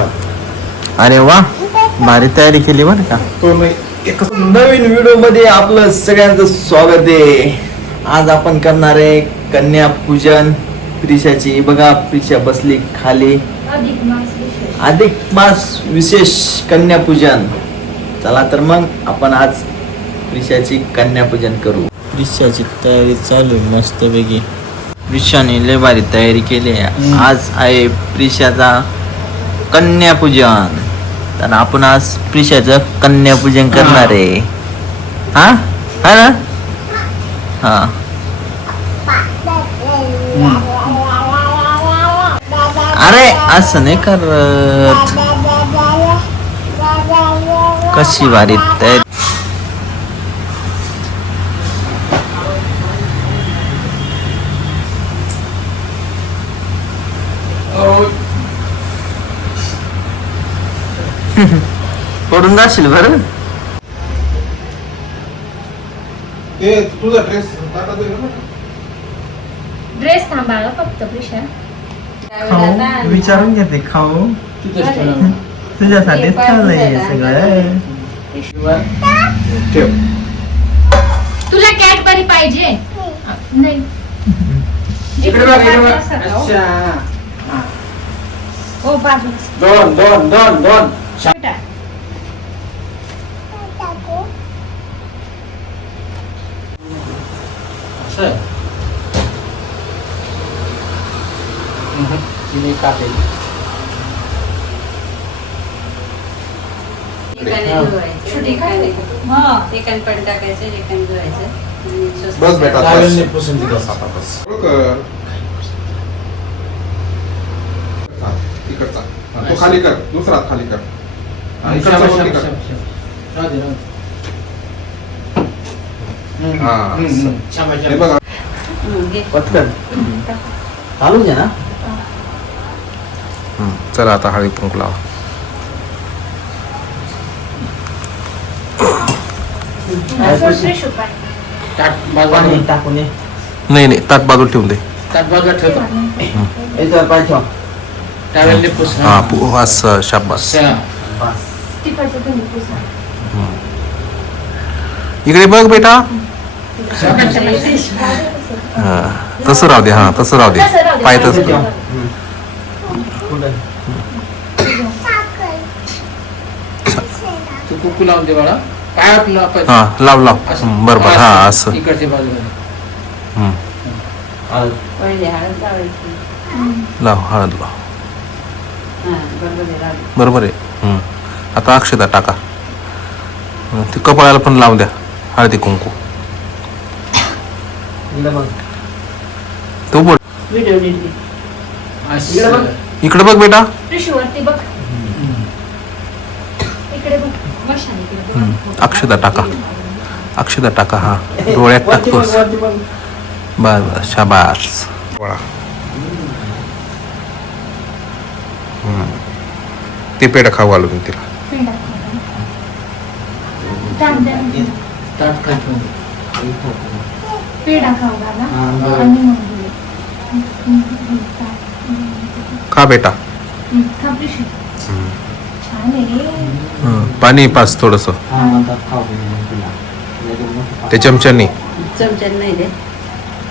अरे वा, भारी तयारी केली बरं का. तो नवीन व्हिडिओ मध्ये आपलं सगळ्यांचं स्वागत आहे. आज आपण करणार आहे कन्या पूजन प्रिशाची. बघा प्रिशा बसली खाली. अधिक मास विशेष कन्या पूजन. चला तर मग आपण आज प्रिशाची कन्या पूजन करू. प्रिशाची तयारी चालू आहे मस्तपैकी. प्रिशाने लय भारी तयारी केली आहे. आज आहे प्रिशाचा कन्यापूजन. तर आपण आज प्रिशाचं कन्यापूजन करणार आहे. हा हा ना. हा अरे असं नाही करत. कशी भारी तयारी. पडून जाशील बरं. तुझा ड्रेस ड्रेस सांभाळा फक्त प्रिशा. खाऊ विचारून घेते. खाऊ तुझ्यासाठीच चाललंय सगळं. तुला कॅडबरी पाहिजे नाही. हो बाजूला दोन बेटा. पण टाकायचं एकाने धुवायचं. बस बेटा तिकडचा तो खाली कर. दुसरा हात खाली कर. इकडचा वरती कर. हे बघा पटकन चालू दे ना. चला आता हळदी कुंकू लावा. टाकून ये. नाही ताट बाजूला ठेवून दे. याच्यावर पाय ठेव. हा असं शाबास. इकडे बघ बेटा. तसं राहू दे. हा तसं राहू दे. पाय तसं कर. कुकू लावून दे बाळा. काय आपलं हा लाव बरोबर. हा असं. इकडच्या बाजूला पहिले हळद लावायची. लाव हळद लाव. हा बरोबर आहे, लावली. बरोबर आहे. आता अक्षता टाका. ते कपाळाला पण लावून द्या हळदी कुंकू. तो बोल. व्हिडिओ नीट घे. असं. इकडे बघ बेटा. प्रिशूवरती बघ. इकडे बघ. वर्षाने इकडे बघ. अक्षता टाका. अक्षता टाका. हा डोळ्यात टाकतोस. बस शाबास. ते पेढा खाऊ घालून तिला. पेंडा. थांब द्या. ताट काय ठेवून. पेढा खाऊ घाला आणि मग बोलू. खा बेटा. खा प्रिशू. छान आहे रे. पाणी पास थोडस. ते चमच्यानी चमच्याने नाही दे.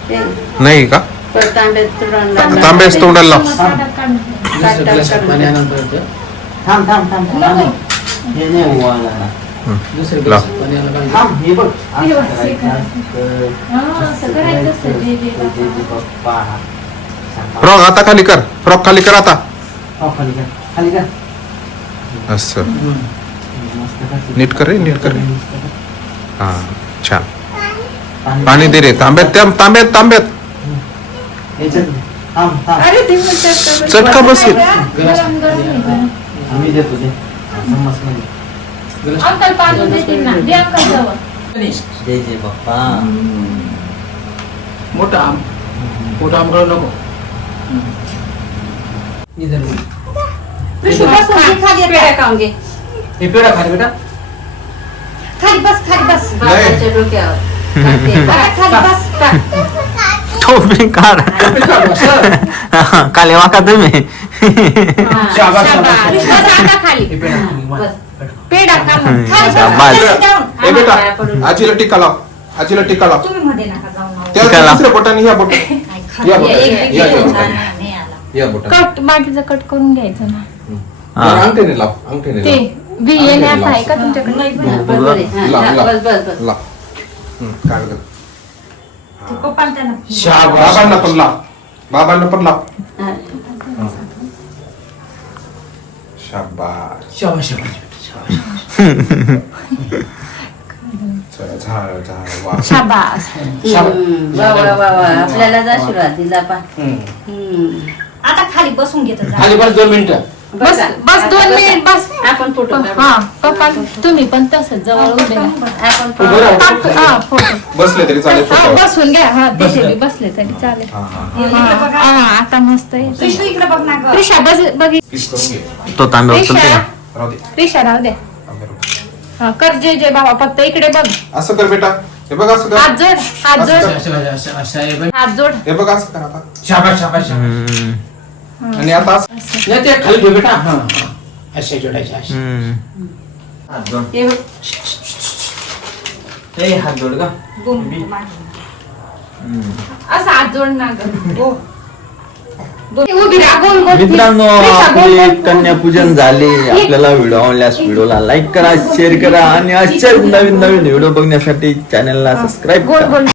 ते नाही का. परत तांब्यात तांब्याच तोंडाला लाव. दुसऱ्या ग्लासात पाणी आणून परत थांब हे नाही उवाळला. दुसऱ्या ग्लासात पाणी आणून फ्रॉक आता खाली कर. फ्रॉक खाली कर आता. खाली कर. असं नीट कर रे. नीट कर रे. हा छान. पाणी दे रे. तांब्यात. अरे ते म्हणतात चटका बसेल. आम्ही देतो ते. अंकल पाजून देतील ना. दे अंकल जवळ. दे बाप्पा. मोठा आम. मोठा आम करू नको. प्रिशू बस खाली पेढा खाऊन घे. हे पेढा खा रे बेटा. खाली बस बाबाच्या डोक्यावर. खाली बस. टोपी काढ. काले वाका तुम्ही. शाबास, शाबास. बस आता खाली हे पेढा खाली, वा. बस. पेढा खा मग. खाली बस. शाबास. ए बेटा आजीला टिका लाव, आजीला टिका लाव. तुम्ही मध्ये नका जाऊ ना. त्या टिका लाव. दुसऱ्या बोटाने ह्या बोट या बोटाने एक- या एक- बोटाने नाही आला. या बोटाने कट बाकीचं कट करून घ्यायचं ना. बरं, अंगठीने लाव, अंगठीने ते लाव. बिर्याणी आता आहे का तुमच्याकडे? नाही, बरोबर आहे. हा, लाव, हा, लाव. बस बस बस लाव. काढ गं. पप्पांना त्यांना. शाबास. बाबांना पण लाव, बाबांना पण लाव. हा. शाबास. शाबास, शाबास, शाबास. चला, झालं, झालं, वा. शाबास. वा वा वा वा आपल्यालाच आशीर्वाद दिला पा आता खाली बसून घेतो जा. खाली बस 2 मिनिटं. बस बस 2 मिनिट बस. आपण फोटो काढू. हा पप्पा तुम्ही पण तसंच जवळ उभे राहा. आपण बरं. फोटो हा फोटो. बसले तरी चालेल हा फोटो. बसून घ्या. हा तिथे बी बसले तरी चालेल. हा, हा. हा आता मस्त आहे. इकडे बघ ना गं. प्रिशा बस बघ. पीस करून घे. तो तांदूळ प्रिशा उचलते ना. राहू दे. प्रिशा राहू दे. थांब जरा. हा कर जय जय बाबा फक्त इकडे बघ. असं कर बेटा, हे बघ असं हात कर, जोड हात जोड असं आहे बघ. हात जोड. हे बघ असं कर आता. शाबास, शाबास, शाबास. हम्म. आणि आता असं. नाही, ते खाली ठेव बेटा. हा, हा. असे जोडायचे असे. हम्म. हे बघ. ए हात जोड का. असं हात जोड ना ग. उभी राहा गोल गोल. मित्रांनो प्रिशा, गोल आपले गोल. कन्यापूजन झाले. आपल्याला व्हिडिओ आवडल्यास व्हिडिओला लाईक करा, शेअर करा आणि असेच नवीन नवीन व्हिडिओ बघण्यासाठी चॅनलला सबस्क्राईब गोल करा. गोल